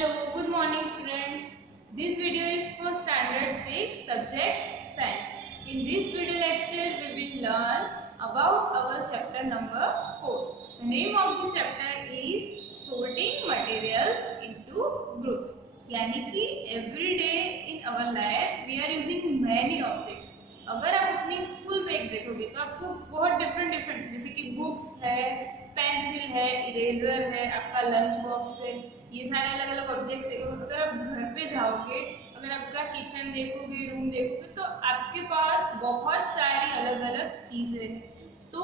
Hello, good morning students. This video is for standard 6 subject science. In this video lecture we will learn about our chapter number 4. The name of the chapter is sorting materials into groups. यानी कि every day in our life we are using many objects. अगर आप अपनी school bag देखोगे तो आपको बहुत different जैसे कि बुक्स है, पेंसिल है, इरेजर है, आपका लंच बॉक्स है, ये सारे अलग अलग ऑब्जेक्ट्स है। अगर आप घर पे जाओगे, अगर आपका किचन देखोगे, रूम देखोगे तो आपके पास बहुत सारी अलग अलग चीज़ें हैं। तो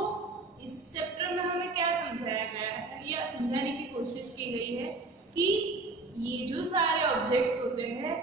इस चैप्टर में हमें क्या समझाया गया है या समझाने की कोशिश की गई है कि ये जो सारे ऑब्जेक्ट्स होते हैं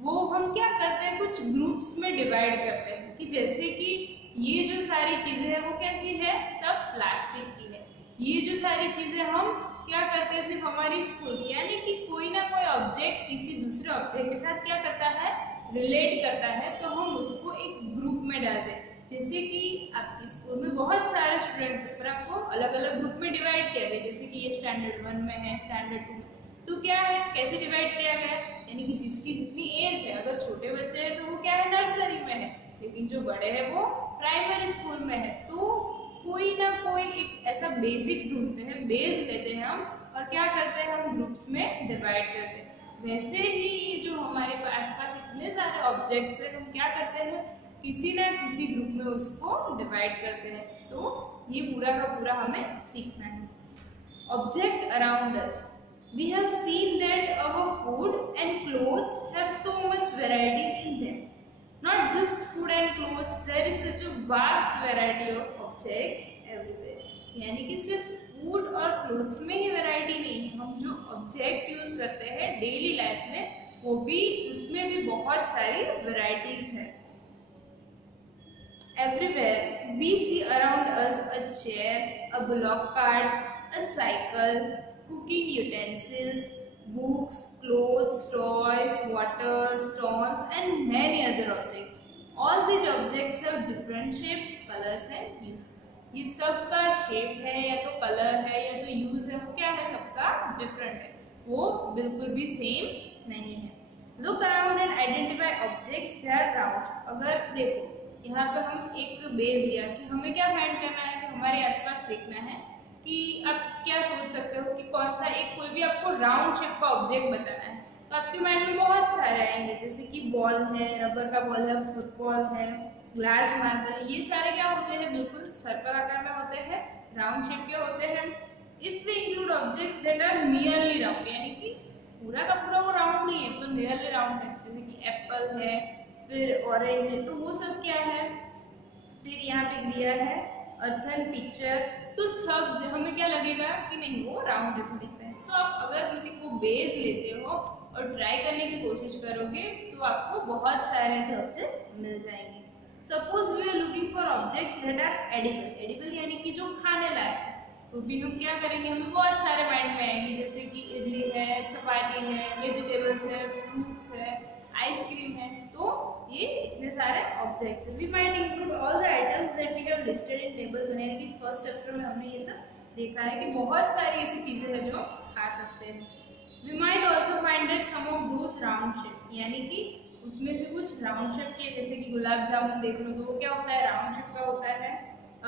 वो हम क्या करते हैं, कुछ ग्रुप्स में डिवाइड करते हैं। कि जैसे कि ये जो सारी चीज़ें हैं वो कैसी है, सब प्लास्टिक की है। ये जो सारी चीज़ें हम क्या करते हैं, सिर्फ हमारी स्कूल की, यानी कि कोई ना कोई ऑब्जेक्ट किसी दूसरे ऑब्जेक्ट के साथ क्या करता है, रिलेट करता है, तो हम उसको एक ग्रुप में डालते हैं। जैसे कि आपकी स्कूल में बहुत सारे स्टूडेंट्स हैं पर आपको अलग अलग ग्रुप में डिवाइड किया गया। जैसे कि ये स्टैंडर्ड 1 में है, स्टैंडर्ड 2 में, तो क्या है, कैसे डिवाइड किया गया, यानी कि जिसकी जितनी एज है, अगर छोटे बच्चे हैं तो वो क्या है, नर्सरी में है, लेकिन जो बड़े हैं वो प्राइमरी स्कूल में है। तो कोई ना कोई एक ऐसा बेसिक ढूंढते हैं, बेस लेते हैं हम, और क्या करते हैं, हम ग्रुप्स में डिवाइड करते हैं। वैसे ही ये जो हमारे आसपास इतने सारे ऑब्जेक्ट्स हैं, हम क्या करते हैं, किसी ना किसी ग्रुप में उसको डिवाइड करते हैं। तो ये पूरा का पूरा हमें सीखना है। Object around us, we have seen that our food and clothes have so much variety in them. Not just food and clothes, there is such a vast variety of objects everywhere. यानी कि सिर्फ food और clothes में ही variety नहीं है, हम जो object use करते हैं डेली लाइफ में वो भी, उसमें भी बहुत सारी वैरायटीज है। Everywhere we see around us a chair, a block cart, a cycle, cooking utensils, books, clothes, toys, water, stones and many other objects. All these objects have different shapes, colors and use. ये सबका shape है या तो colour है या तो use है, वो क्या है, सबका डिफरेंट है, वो बिल्कुल भी सेम नहीं है। Look around and identify objects that are round. अगर देखो यहाँ पे हम एक बेस लिया कि हमें क्या फाइंड करना है, कि हमारे आसपास देखना है कि आप क्या सोच सकते हो कि कौन सा एक कोई भी आपको राउंड शेप का ऑब्जेक्ट बताना है, तो आपके माइंड में बहुत सारे आएंगे। जैसे कि बॉल है, रबर का बॉल है, फुटबॉल है, ग्लास मार्बल, ये सारे क्या होते हैं, बिल्कुल सर्कल आकार में होते हैं, राउंड शेप के होते हैं। If we include objects that are nearly round, यानी कि पूरा का पूरा वो राउंड नहीं है तो नियरली राउंड है, जैसे कि एप्पल है, फिर ऑरेंज है, तो वो सब क्या है। फिर यहाँ पे दिया है अर्थन पिक्चर, तो सब हमें क्या लगेगा कि नहीं, वो राउंड जैसे दिखते हैं। तो आप अगर किसी को बेस लेते हो और ट्राई करने की कोशिश करोगे तो आपको बहुत सारे ऐसे ऑब्जेक्ट मिल जाएंगे। Suppose we are looking for objects that are edible, edible यानी कि जो खाने लायक है, तो भी हम क्या करेंगे, हमें बहुत सारे माइंड में आएंगे, जैसे कि इडली है, चपाती है, वेजिटेबल्स है, फ्रूट्स है, आइसक्रीम है। तो ये इतने सारे ऑब्जेक्ट्स हैं। We might include all the items that we have listed in tables, यानी कि फर्स्ट चैप्टर में हमने ये सब देखा है कि बहुत सारी ऐसी चीजें हैं जो खा सकते हैं। We might also find that some of those round shape, यानी कि उसमें से कुछ राउंड शेप के, जैसे कि गुलाब जामुन देख लो तो वो क्या होता है, राउंड शेप का होता है।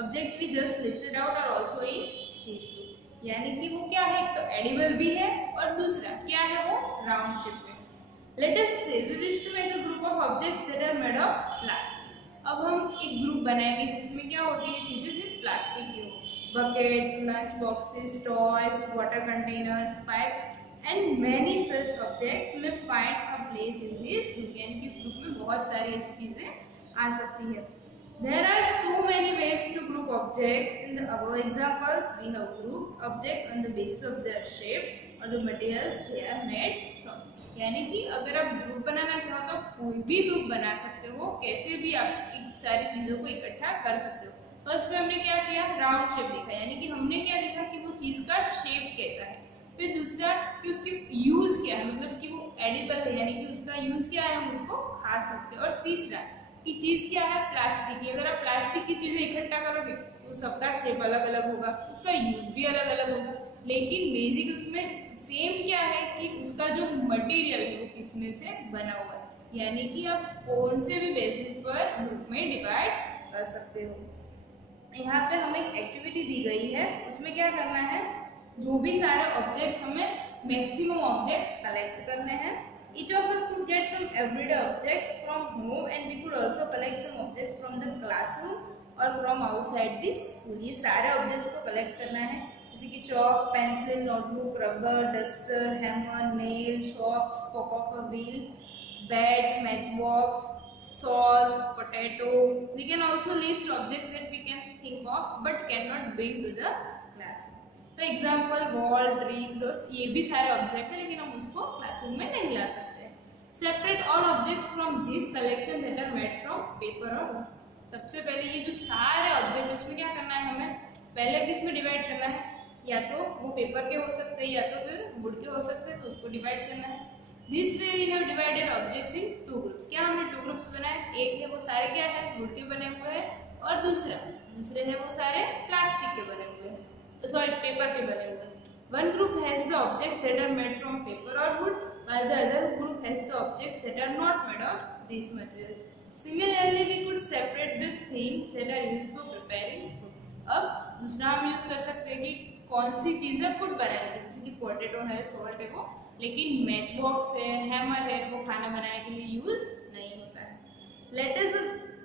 Object we just listed out are also in this group, यानी कि वो क्या है, एक तो एडिबल भी है और दूसरा क्या है, वो राउंड शेप है। Let us say we wish to make a group of objects that are made of plastic. अब हम एक ग्रुप बनाएंगे जिसमें क्या होती है, चीजें सिर्फ प्लास्टिक की हो, buckets, lunch boxes, toys, water containers, pipes and many such objects में find a place in this group, यानी कि इस ग्रुप में बहुत सारी ऐसी चीजें आ सकती है। There are so many ways to group objects. In the above examples, we have grouped objects on the basis of their shape or the materials they are made from. यानी कि अगर आप ग्रुप बनाना चाहो तो कोई भी ग्रुप बना सकते हो, कैसे भी आप इन सारी चीज़ों को इकट्ठा कर सकते हो। फर्स्ट में हमने क्या किया, राउंड शेप देखा, यानी कि हमने क्या देखा कि वो चीज़ का शेप कैसा है। फिर दूसरा कि उसके यूज़ क्या है, मतलब कि वो एडिबल है, यानी कि उसका यूज़ क्या है, हम उसको खा सकते हैं। और तीसरा कि चीज़ क्या है, प्लास्टिक की। अगर आप प्लास्टिक की चीज़ें इकट्ठा करोगे तो सबका शेप अलग अलग होगा, उसका यूज़ भी अलग अलग होगा, लेकिन बेसिक उसमें सेम क्या है कि उसका उसका जो मटेरियल है वो किस में से बना हुआ है, यानी कि आप कौन से भी बेसिस पर ग्रुप में डिवाइड कर सकते हो। यहाँ पे हमें एक एक्टिविटी दी गई है, उसमें क्या करना है, जो भी सारे ऑब्जेक्ट्स हमें मैक्सिमम ऑब्जेक्ट्स कलेक्ट करने हैं। Each of us could get some everyday objects from home and we could also collect some objects from the classroom or from outside the school। ये सारे ऑब्जेक्ट्स को कलेक्ट करना है, जैसे कि chalk, pencil, notebook, rubber, duster, hammer, nail, shop, spoke of a wheel, bat, match box, salt, potato। We can also list objects that we can think of but cannot bring to the classroom। तो example wall, trees, dots, ये भी सारे object है लेकिन हम उसको classroom में नहीं ला सकते हैं। Separate all objects from this collection that are made from paper और वुड। सबसे पहले ये जो सारे ऑब्जेक्ट उसमें क्या करना है, हमें पहले किस में डिवाइड करना है, या तो वो पेपर के हो सकते हैं या तो फिर वुड के हो सकते हैं, तो उसको डिवाइड करना है। This way we have divided objects in two groups. क्या हमने टू ग्रुप्स बनाए, एक है वो सारे क्या है वुड के बने हुए हैं और दूसरे है वो सारे प्लास्टिक के बने हुए हैं, सॉरी पेपर के बने हुए हैं। One group has the objects that are made from paper और wood while the other group has the objects that are not made of these materials। Similarly we could separate the things that are used for preparing food। अब दूसरा हम use कर सकते हैं कि कौन सी चीज है फूड बनाने की, जैसे कि पोटैटो है, सॉल्ट है वो, लेकिन मैच बॉक्स है, हैमर है, वो खाना बनाने के लिए यूज नहीं होता है। Let us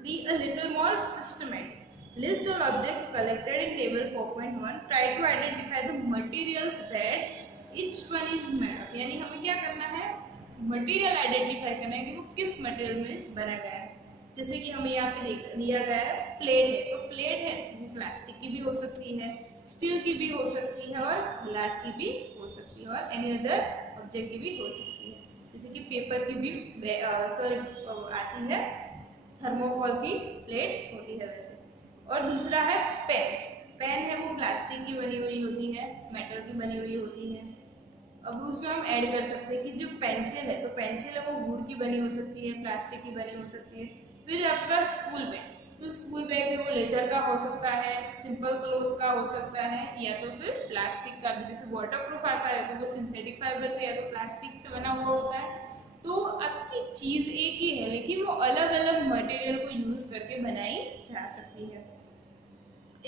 be a little more systematic। List all objects collected in table 4.1। Try to identify the materials that each one is made of। यानी हमें क्या करना है, मटेरियल आइडेंटिफाई करना है कि वो किस मटेरियल में बना गया है। जैसे कि हमें यहाँ पे दिया गया है प्लेट है, तो प्लेट है वो प्लास्टिक की भी हो सकती है, स्टील की भी हो सकती है और ग्लास की भी हो सकती है और एनी अदर ऑब्जेक्ट की भी हो सकती है। जैसे कि पेपर की भी आती है, थर्मोकोल की प्लेट्स होती है वैसे। और दूसरा है पेन। पेन है वो प्लास्टिक की बनी हुई होती है, मेटल की बनी हुई होती है। अब उसमें हम ऐड कर सकते हैं कि जो पेंसिल है, तो पेंसिल है वो वुड की बनी हो सकती है, प्लास्टिक की बनी हो सकती है। फिर आपका स्कूल बैग, तो स्कूल बैग है वो लेदर का हो सकता है, सिंपल क्लोथ का हो सकता है या तो फिर प्लास्टिक का भी। जैसे वाटर प्रूफ आता है तो वो सिंथेटिक फाइबर से या तो प्लास्टिक से बना हुआ होता है। तो आपकी चीज एक ही है लेकिन वो अलग अलग मटेरियल को यूज करके बनाई जा सकती है।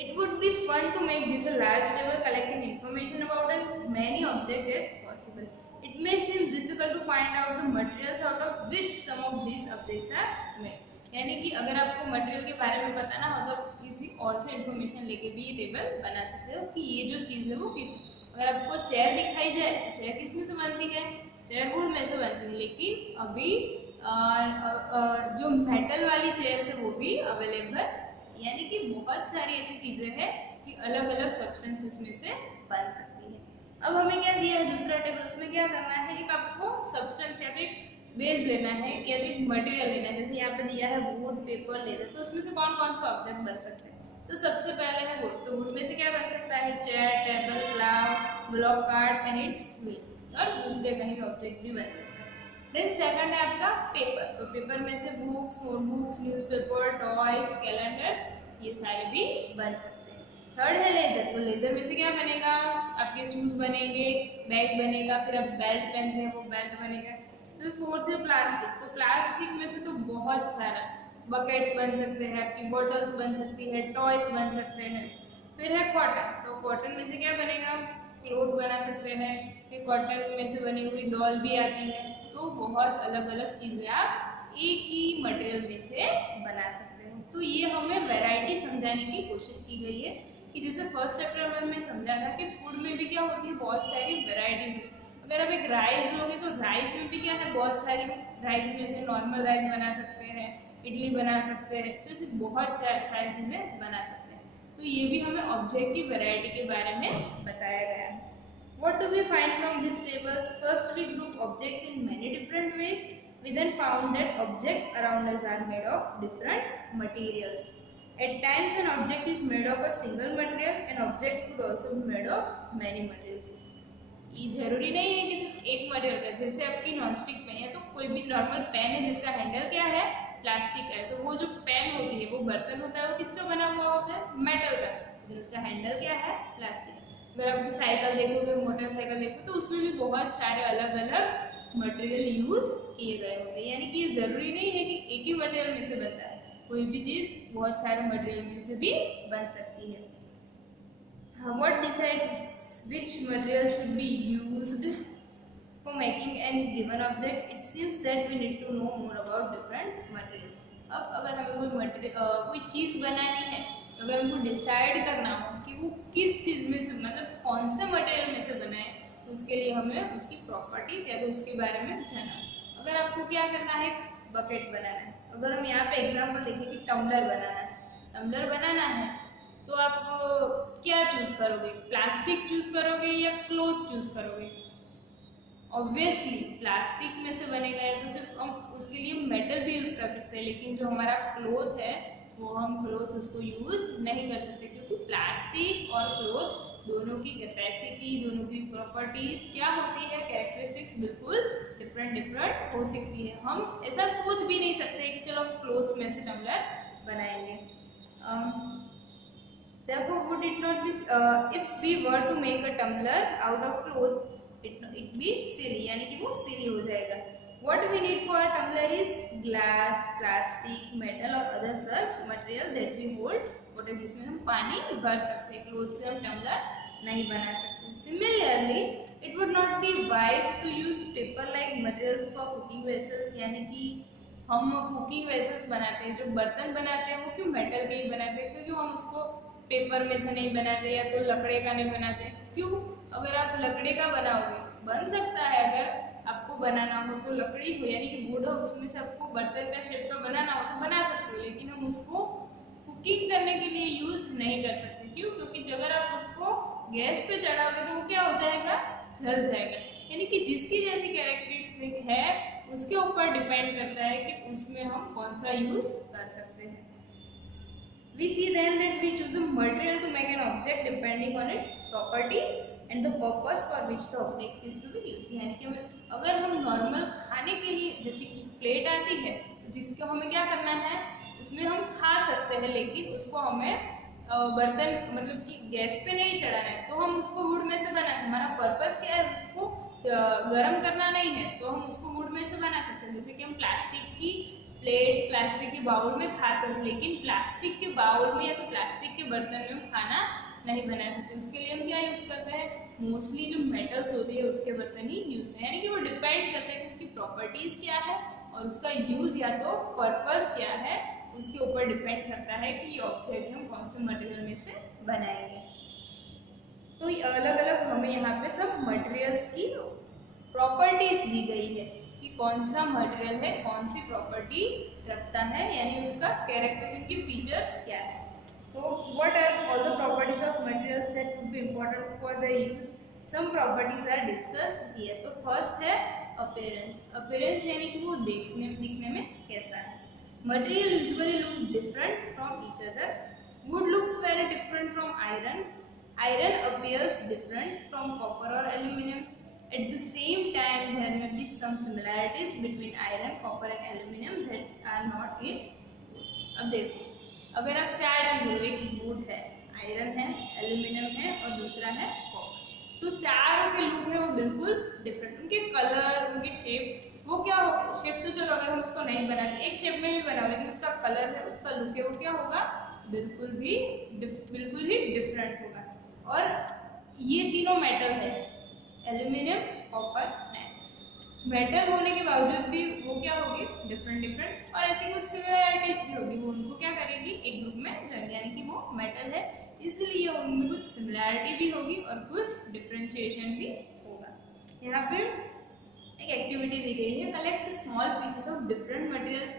It would be fun to make this a large table collecting information about as many objects as possible। It may seem difficult to find out the materials out of which some of these objects are made। यानी कि अगर आपको material के बारे में पता ना हो तो आप किसी और से इंफॉर्मेशन लेके भी ये टेबल बना सकते हो कि ये जो चीज़ है वो किस। अगर आपको चेयर दिखाई जाए तो चेयर किस में से बनती है, चेयर वुड में से बनती है, लेकिन अभी जो मेटल वाली चेयर है वो भी अवेलेबल, यानी कि बहुत सारी ऐसी चीजें हैं कि अलग अलग सब्सटेंसेस में से बन सकती है। अब हमें क्या दिया है दूसरा टेबल, उसमें क्या करना है, एक आपको सब्सटेंस या तो एक बेस लेना है या तो एक मटेरियल लेना है। जैसे यहाँ पे दिया है वुड, पेपर, लेदर, तो उसमें से कौन कौन सा ऑब्जेक्ट बन सकते हैं। तो सबसे पहले है वुड, तो वुड में से क्या बन सकता है, chair, table, cloud, block card and it's wheel, और दूसरे कहीं ऑब्जेक्ट भी बन सकते हैं। देन सेकंड है आपका पेपर, तो पेपर में से books, notebooks, newspaper, toys, calendar, ये सारे भी बन सकते हैं। थर्ड है लेदर, तो लेदर में से क्या बनेगा, आपके शूज बनेंगे, बैग बनेगा, फिर आप बेल्ट पहनते हैं वो बेल्ट बनेगा। तो फोर्थ है प्लास्टिक, तो प्लास्टिक में से तो बहुत सारा, बकेट्स बन सकते हैं, आपकी बॉटल्स बन सकती है, टॉयज बन सकते हैं। फिर है कॉटन, तो कॉटन में से क्या बनेगा, क्लोथ बना सकते हैं, फिर कॉटन में से बनी हुई डॉल भी आती है। तो बहुत अलग अलग चीज़ें आप एक ही मटेरियल में से बना सकते हो। तो ये हमें वैरायटी समझाने की कोशिश की गई है कि जैसे फर्स्ट चैप्टर में समझा था कि फूड में भी क्या होती है, बहुत सारी वैरायटी है। अगर आप एक राइस लोगे तो राइस में भी क्या है, बहुत सारी, राइस में से नॉर्मल राइस बना सकते हैं, इडली बना सकते हैं, तो ऐसे बहुत सारी चीज़ें बना सकते हैं। तो ये भी हमें ऑब्जेक्ट की वैरायटी के बारे में बताया गया है। What do we find from these tables? First, we group objects in many different ways। We then found that objects around us are made of different materials। At times, an object is made of a single material। An object could also be made of many materials। ये जरूरी नहीं है कि सिर्फ एक material का, जैसे आपकी नॉनस्टिक पेन है तो कोई भी नॉर्मल पेन है जिसका हैंडल क्या है, प्लास्टिक का है, तो वो जो पेन होती है वो बर्तन होता है वो किसका बना हुआ होता है, मेटल का, लेकिन उसका हैंडल क्या है, प्लास्टिक का। अगर आप साइकिल देखोगे, मोटरसाइकिल देखोगे, तो उसमें भी बहुत सारे अलग अलग मटेरियल यूज किए गए होते हैं। यानी कि ये जरूरी नहीं है कि एक ही मटेरियल में से बनता है, कोई भी चीज बहुत सारे मटेरियल में से भी बन सकती है। What decides which material should be used for making any given object? It seems that we need to know more about different materials. अब अगर हमें कोई चीज़ बनानी है, अगर हमको डिसाइड करना हो कि वो किस चीज़ में से, मतलब कौन से मटेरियल में से बना है, तो उसके लिए हमें उसकी प्रॉपर्टीज या तो उसके बारे में जानना। अगर आपको क्या करना है, बकेट बनाना है, अगर हम यहाँ पे एग्जाम्पल देखें कि टम्बलर बनाना है, टम्बलर बनाना है, तो आप क्या चूज करोगे, प्लास्टिक चूज करोगे या क्लोथ चूज करोगे? ऑब्वियसली प्लास्टिक में से बनेगा तो सिर्फ हम उसके लिए मेटल भी यूज कर सकते हैं, लेकिन जो हमारा क्लोथ है वो हम क्लोथ उसको यूज नहीं कर सकते, क्योंकि प्लास्टिक और क्लोथ दोनों की कैपेसिटी, दोनों की प्रॉपर्टीज क्या होती है, कैरेक्टरिस्टिक्स बिल्कुल डिफरेंट हो सकती है। हम ऐसा सोच भी नहीं सकते कि चलो क्लोथ्स में से टम्बलर बनाएंगे। Therefore, would it not be if we were to make a tumbler out of cloth, it be silly, यानी कि वो silly हो जाएगा। What we need for a tumbler is glass, plastic, metal और other such material that we hold water, जिसमें हम पानी भर सकते हैं। क्लोथ से हम टम्बलर नहीं बना सकते। Similarly, it would not be wise to use paper-like materials for cooking vessels, यानी कि हम कुकिंग वेसल्स बनाते हैं, जो बर्तन बनाते हैं वो क्यों मेटल के ही बनाते हैं, क्योंकि हम उसको पेपर में से नहीं बनाते या तो लकड़े का नहीं बनाते। क्यों? अगर आप लकड़े का बनाओगे, बन सकता है, अगर आपको बनाना हो तो लकड़ी हो यानी कि वुड हो, उसमें से आपको बर्तन का शेप का बनाना हो तो बना सकते हो, लेकिन हम उसको कुकिंग करने के लिए यूज नहीं कर सकते। क्यों? क्योंकि अगर आप उसको गैस पे चढ़ाओगे तो वो क्या हो जाएगा, जल जाएगा। यानी कि जिसकी जैसी कैरेक्टरिस्टिक है उसके ऊपर डिपेंड करता है कि उसमें हम कौन सा यूज कर सकते हैं। We see then that we choose a material to make an object depending on its properties and the purpose for which the object is to be used। यानी कि अगर हम नॉर्मल खाने के लिए, जैसे कि प्लेट आती है जिसको हमें क्या करना है, उसमें हम खा सकते हैं, लेकिन उसको हमें बर्तन मतलब कि गैस पे नहीं चढ़ाना है, तो हम उसको वुड में से बना, हमारा पर्पस क्या है, उसको गर्म करना नहीं है, तो हम उसको वुड में से बना सकते हैं। जैसे कि हम प्लास्टिक की प्लेट्स, प्लास्टिक के बाउल में खाते हैं, लेकिन प्लास्टिक के बाउल में या तो प्लास्टिक के बर्तन में हम खाना नहीं बना सकते। उसके लिए हम क्या यूज करते हैं, मोस्टली जो मेटल्स होती है उसके बर्तन ही यूज करते हैं। यानी कि वो डिपेंड करता है कि उसकी प्रॉपर्टीज क्या है और उसका यूज या तो पर्पस क्या है, उसके ऊपर डिपेंड करता है कि ये ऑब्जेक्ट हम कौन से मटेरियल में से बनाएंगे। तो ये अलग अलग हमें यहाँ पे सब मटेरियल्स की प्रॉपर्टीज दी गई है कि कौन सा मटेरियल है, कौन सी प्रॉपर्टी रखता है, यानी उसका कैरेक्टर, उनकी फीचर्स क्या है। तो what are all the properties of materials that would be important for the use? Some properties are discussed here. तो फर्स्ट है अपीयरेंस। अपीयरेंस यानी कि वो दिखने में कैसा है। Material usually look different from each other. Wood looks very different from iron. Iron appears different from copper or aluminum. At the same time, there may be some similarities between iron, copper and aluminum that are not in wood. अब देखो, अगर आप चार चीजें लो, एक would है, iron है, aluminium है और दूसरा है कॉपर, तो चारों के लुक है वो बिल्कुल डिफरेंट। उनके कलर, उनके शेप, वो क्या होगा, शेप तो चलो अगर हम उसको नहीं बनाते, एक शेप में भी बनाओ, लेकिन उसका कलर है, उसका लुक है, वो क्या होगा, बिल्कुल ही डिफरेंट होगा। और ये तीनों मेटल है, एल्यूमिनियम, कॉपर, मेटल होने के बावजूद भी वो क्या होगी, डिफरेंट, और ऐसी कुछ सिमिलरिटीज भी होगी, वो उनको क्या करेगी, एक ग्रुप में रखेंगे, यानी कि वो मेटल है इसलिए उनमें कुछ सिमिलरिटी भी होगी और कुछ डिफरेंशिएशन भी होगा। यहाँ पे एक एक्टिविटी दी गई है, collect small pieces of different materials.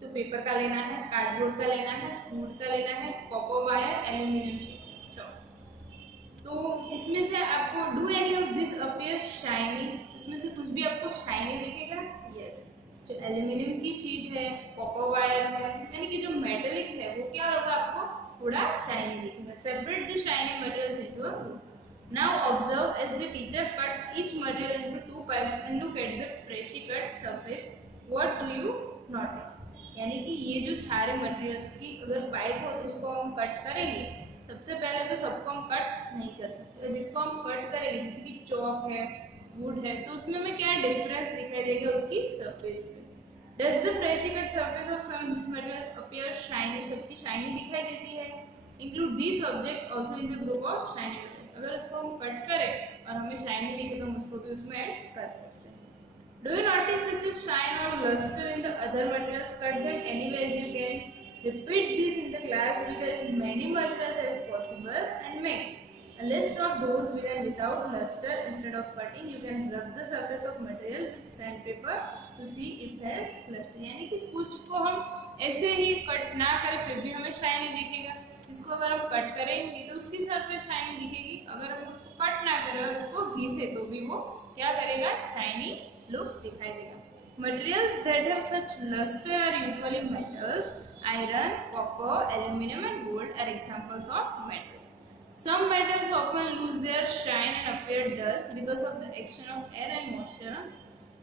तो पेपर का लेना है, कार्डबोर्ड का लेना है, वुड का लेना है, कॉपर वायर, एल्यूमिनियम शीट। तो इसमें से आपको do any of this appear shiny, इसमें से कुछ भी आपको शाइनी दिखेगा? यस, जो एल्यूमिनियम की शीट है, कॉपर वायर है, यानी कि जो मेटेलिक है वो क्या होगा, आपको थोड़ा शाइनी दिखेगा। Separate the shiny materials into a group. Now observe as the teacher cuts each material into two pieces and look at the freshly cut surface. What do you notice? यानी कि ये जो सारे मटेरियल्स की अगर pipe हो तो उसको हम कट करेंगे, सबसे पहले तो सबको हम कट नहीं कर सकते, जिसको हम कट करेंगे जैसे कि चॉक है, वुड है, तो उसमें हमें क्या डिफरेंस दिखाई देगा उसकी सरफेस पे। Does the freshly cut surface of some of these materials appear shiny? सबकी शाइनी दिखाई देती है। Include these objects also in the group of shiny materials. अगर उसको हम कट करें और हमें शाइनी दिखे तो हम उसको भी उसमें ऐड कर सकते हैं। Do you notice such a shine or luster in the other materials cut that anyways you can repeat this in the class with as many materials as possible and make a list of those with and without luster. Instead of cutting, you can rub the surface of material with sandpaper to see if has luster. यानी कि कुछ को हम ऐसे ही cut ना करें फिर भी हमें शाइनी दिखेगा, इसको अगर हम कट करेंगे तो उसकी सरफेस शाइनी दिखेगी, अगर हम उसको कट ना करें और उसको घिसे तो भी वो क्या करेगा, शाइनी लुक दिखाई देगा। Materials that have such luster are usually metals. Iron, copper, aluminum and gold are examples of metals. Some metals often lose their shine and appear dull because of the action of air and moisture.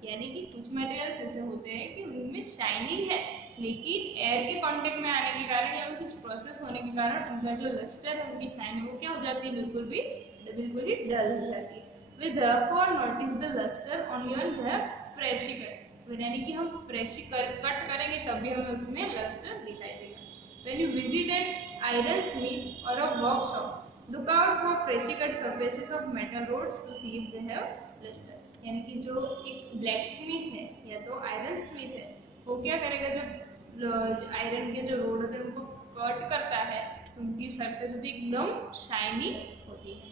यानी कि कुछ materials ऐसे होते हैं कि उनमें shining है लेकिन एयर के कांटेक्ट में आने के कारण या कुछ प्रोसेस होने के कारण उनका जो लस्टर है, उनकी शाइन वो क्या हो जाती है, बिल्कुल ही डल हो जाती है। We therefore notice the luster only when they have freshly cut. यानी कि हम फ्रेशी कट करेंगे तभी हमें उसमें लस्टर दिखाई देगा। When you visit an iron smith or a workshop, look out for freshly cut surfaces of metal rods to see if they have luster. यानी कि जो एक ब्लैक स्मिथ है या तो आयरन स्मिथ है, वो क्या करेगा, जब आयरन के जो रोड होते हैं उनको कट करता है तो उनकी सरफेस होती है एकदम शाइनी होती है।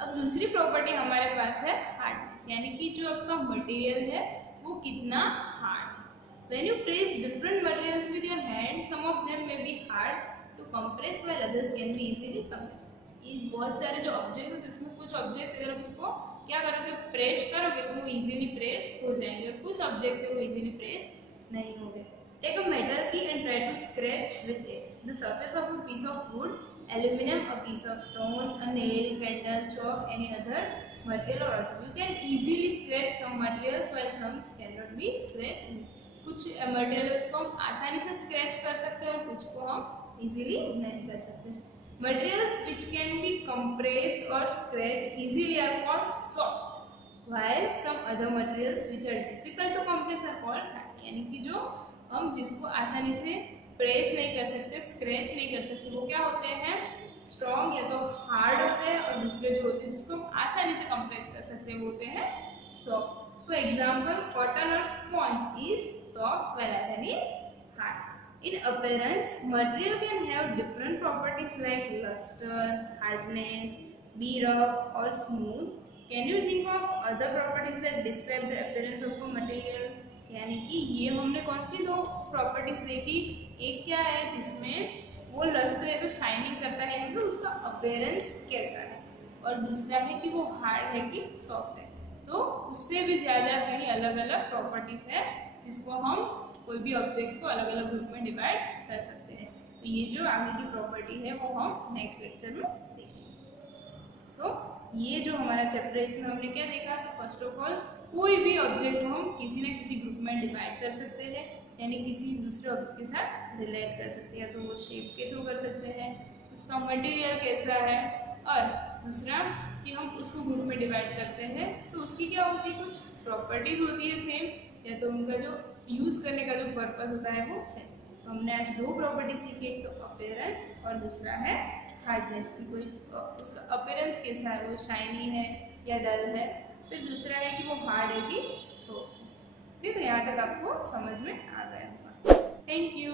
अब दूसरी प्रॉपर्टी हमारे पास है हार्डनेस, यानी कि जो आपका मटेरियल है वो कितना हार्ड है। When you press different materials with your hand, some of them may be hard to compress while others can be easily compressed. ये बहुत सारे जो ऑब्जेक्ट होते हैं उसमें कुछ ऑब्जेक्ट्स अगर आप उसको क्या करोगे, प्रेस करोगे तो वो इजीली प्रेस हो जाएंगे और कुछ ऑब्जेक्ट्स है वो इजीली प्रेस नहीं होंगे। Take a metal key and try to scratch with it the surface of a piece of wood, aluminum, a piece of stone, a nail, candle, chalk, any other material or object. You can easily scratch some materials while some cannot be scratched. कुछ material उसको हम आसानी से scratch कर सकते हैं और कुछ को हम इजीली नहीं कर सकते। Materials which can be compressed or scratched easily are called soft, while some other materials which are difficult to compress are called hard. यानी कि जो हम जिसको आसानी से प्रेस नहीं कर सकते, स्क्रैच नहीं कर सकते, वो क्या होते हैं, स्ट्रॉन्ग या तो हार्ड होते हैं, और दूसरे जो होते हैं जिसको हम आसानी से कंप्रेस कर सकते हैं वो होते हैं सॉफ्ट। फॉर एग्जाम्पल कॉटन और sponge is soft while iron is hard. In appearance, material can have different properties like luster, hardness, be rough or smooth. Can you think of other properties that describe the appearance of a material? यानी कि ये हमने कौन सी दो properties देखी, एक क्या है जिसमें वो लस्टर है तो शाइनिंग करता है, मतलब उसका अपीयरेंस कैसा है, और दूसरा है कि वो हार्ड है कि सॉफ्ट है। तो उससे भी ज़्यादा कहीं अलग अलग प्रॉपर्टीज है जिसको हम कोई भी ऑब्जेक्ट्स को अलग अलग ग्रुप में डिवाइड कर सकते हैं। तो ये जो आगे की प्रॉपर्टी है वो हम नेक्स्ट लेक्चर में देखेंगे। तो ये जो हमारा चैप्टर है इसमें हमने क्या देखा, तो फर्स्ट ऑफ ऑल कोई भी ऑब्जेक्ट को हम किसी न किसी ग्रुप में डिवाइड कर सकते हैं, यानी किसी दूसरे ऑब्जेक्ट के साथ रिलेट कर सकते हैं, तो वो शेप के थ्रू कर सकते हैं, उसका मटेरियल कैसा है, और दूसरा कि हम उसको ग्रुप में डिवाइड करते हैं तो उसकी क्या होती है, कुछ प्रॉपर्टीज होती है सेम, या तो उनका जो यूज़ करने का जो पर्पस होता है वो सेम। तो हमने आज दो प्रॉपर्टी सीखी, एक तो अपीयरेंस और दूसरा है हार्डनेस की, कोई उसका अपीयरेंस कैसा है, वो शाइनी है या डल है, फिर दूसरा है कि वो हार्ड है कि सॉफ्ट है। ठीक है, यहाँ तक आपको समझ में आ गया होगा। Thank you.